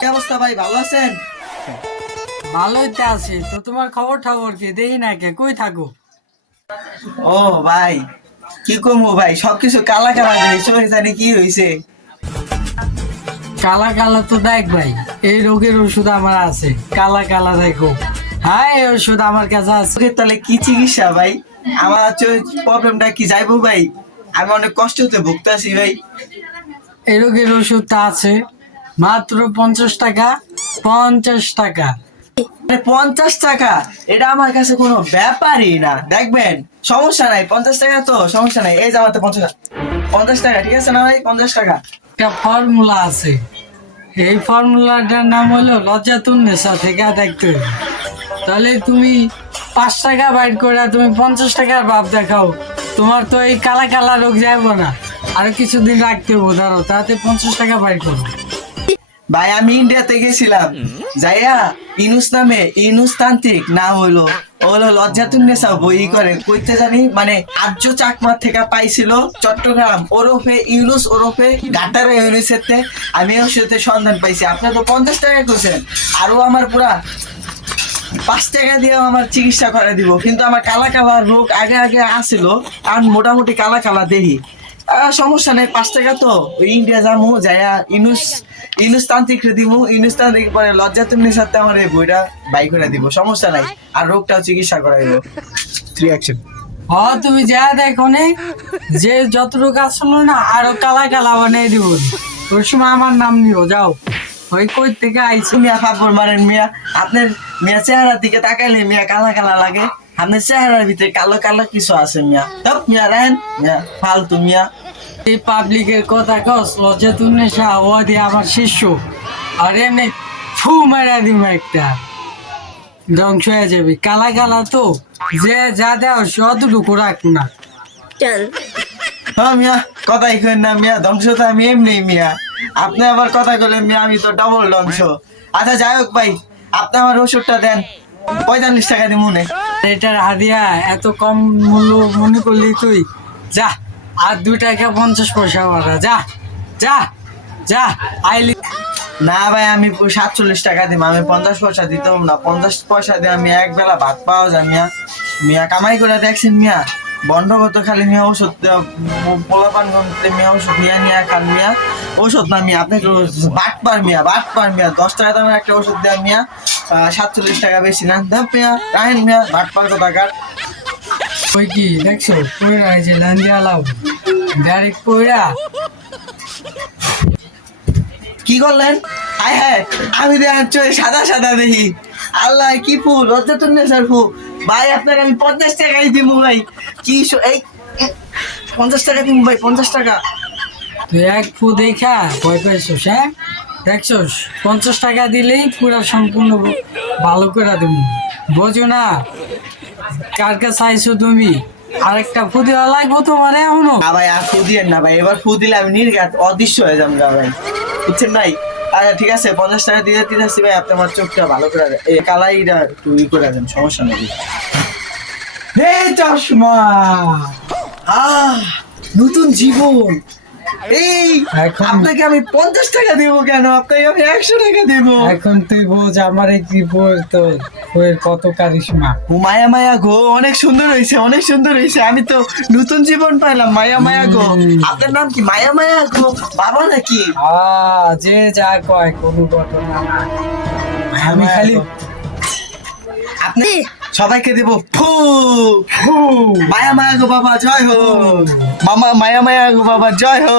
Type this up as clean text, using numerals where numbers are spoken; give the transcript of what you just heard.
কি অবস্থা ভাই, ভালো আছেন? ভালোই তো আছি। তো তোমার খবর ঠাবর কি দেখি না, কে কই থাকো? ও ভাই, কি কমু ভাই, সবকিছু কালা কালা দেখে জানি কি হয়েছে। কালা কালা তো দেখ ভাই, এই রোগের ওষুধ আমার আছে। কালা কালা দেখো, হ্যাঁ এই ওষুধ আমার কাছে আছে। তাহলে কি চিকিৎসা ভাই? আমার প্রবলেমটা কি যাইবো ভাই? আমি অনেক কষ্টতে ভুগতেছি ভাই। এই রোগের ওষুধটা আছে মাত্র 50 টাকা। 50 টাকা। 50 টাকা? এটা আমার কাছে কোনো ব্যাপারই না। দেখবেন, সমস্যা নাই, 50 টাকা তো সমস্যা নাই। এই জামাতে 50 টাকা ঠিক আছে না ভাই? 50 টাকা। একটা ফর্মুলা আছে, এই ফর্মুলাটার নাম হলো লজ্জাতুন্নেসা থেকে দেখতে হবে। তাহলে তুমি 5 টাকা বাইর করে তুমি 50 টাকার ভাব দেখাও, তোমার তো এই কালা কালা রোগ যাবো না। আরো কিছুদিন রাখতে হবো, ধরো তাতে 50 টাকা বাইর করো। ভাই আমি ইন্ডিয়াতে গেছিলাম, যাইয়া ইনুস নামে, ইনুস তান্ত্রিক নাম হলো, ওগুলো লজ্জাতুন্নেসা বই করে কইতে জানি, মানে আর্য চাকমা থেকে পাইছিল চট্টগ্রাম, ওরফে ইউনুস ওরফে গাটারে ইউনুসের তে আমি ওর সাথে সন্ধান পাইছি। আপনি তো 50 টাকা করছেন, আরো আমার পুরা 5 টাকা দিয়ে আমার চিকিৎসা করে দিব। কিন্তু আমার কালা কালা রোগ আগে আগে আসছিল, আর মোটামুটি কালা কালা দেহি। সমস্যা নেই, 5 টাকা তো ওই ইন্ডিয়া যাবো, যাইয়া ইনুস তান্ত্রিক দিব, ইনুস তান্ত্রিক পরে লজ্জাতুন্নির সাথে আমার এই বইটা বাই করে দিব, সমস্যা নাই। আর রোগটাও চিকিৎসা করাইব। 3 অ্যাকশন। তুমি যা দেখো নে, যে যতটুকু আসলো না আরো কালা কালা বানিয়ে দিব। ওই সময় আমার নাম নিও, যাও। ওই কই থেকে আইছি? মিয়া ফাপড় মারেন মিয়া, আপনার মিয়া চেহারার দিকে তাকাইলে মিয়া কালা কালা লাগে। আপনার চেহারার ভিতরে কালো কালো কিছু আছে মিয়া। তপ মিয়া রাহেন মিয়া, ফালতু মিয়া। এই পাবলিকের কথা কস লজ্জাতুন্নেসা ও দিয়ে আমার শিষ্য, আর এমনি ফু মারা দিব একটা, ধ্বংস হয়ে যাবে। কালা কালা তো যে যা দেও অতটুকু রাখবো না। হ্যাঁ মিয়া, কথাই কেন না মিয়া, ধ্বংস তো আমি এমনি মিয়া। আপনি আবার কথা বলেন মিয়া, আমি তো ডবল ধ্বংস। আচ্ছা যাই হোক ভাই, আপনি আমার ওষুধটা দেন, 45 টাকা দিব মনে। এটার হাদিয়া এত কম মূল্য মনে করলি তুই? যা, আর 2 টাকা 50 পয়সা বাড়া, যা যা যা আইলি। না ভাই, আমি 47 টাকা দিব, আমি 50 পয়সা দিতে হবে না। 50 পয়সা দিয়ে আমি এক বেলা ভাত পাওয়া যায় মিয়া। মিয়া কামাই করে দেখছেন মিয়া, বন্ধগত খালি মিয়া ওষুধ পোলাপান গন্তে মিয়া ওষুধ নিয়ে নিয়ে খান মিয়া। ওষুধ না মিয়া, আপনি বাটপার মিয়া, বাটপার মিয়া। 10 টাকা দামের একটা ওষুধ দেন মিয়া, 47 টাকা বেশি না। দেখ মিয়া, রাহেন মিয়া, বাটপার কোথাকার। ওই কি দেখছো, পয়রা এই যে লাঞ্জিয়া লাভ ডাইরেক্ট পয়রা। কি করলেন? হায় হায়, আমি দেখেন চোখে সাদা সাদা দেখি। আল্লাহ কি ফুল, লজ্জাতুন্নেসার ফুল। ভাই আপনাকে আমি 50 টাকাই দিব ভাই। কি এই 50 টাকা দিব ভাই, 50 টাকা। তুই এক ফু দেখা ভয় পাইছস? হ্যাঁ দেখছস, 50 টাকা দিলেই পুরা সম্পূর্ণ ভালো করে দেব। বোঝো না কার কাছে আইছো তুমি? আরেকটা ফু দেওয়া লাগবো তোমার এখনো? না ভাই, আর ফু দিয়েন না ভাই, এবার ফু দিলে আমি নির্ঘাত অদৃশ্য হয়ে যাবো গা ভাই, বুঝছেন ভাই? আচ্ছা ঠিক আছে, 50 টাকা দিয়ে দিতেছি ভাই। আপনি আমার চোখটা ভালো করে দেন, এই কালাইটা একটু করে দেন, সমস্যা নেই। হে চশমা, নতুন জীবন। এই এখন- আপনাকে আমি 50 টাকা দেবো কেন, আপনাকে আমি 100 টাকা দেবো। এখন তুই বোঝ আমার কি বই, তো বইয়ের কত কারিশমা। ও মায়া মায়া গো, অনেক সুন্দর হয়েছে, অনেক সুন্দর হয়েছে। আমি তো নতুন জীবন পাইলাম, মায়া মায়া গো। আপনার নাম কি? মায়া মায়া গো বাবা নাকি? যে যা কয় কোনো ঘটনা না। আমি মায়া খালি গো। আপনি সবাইকে দেবো ফু। ফু। মায়া মায়া গো বাবা জয় হো, মামা মায়া মায়া গো বাবা জয় হো।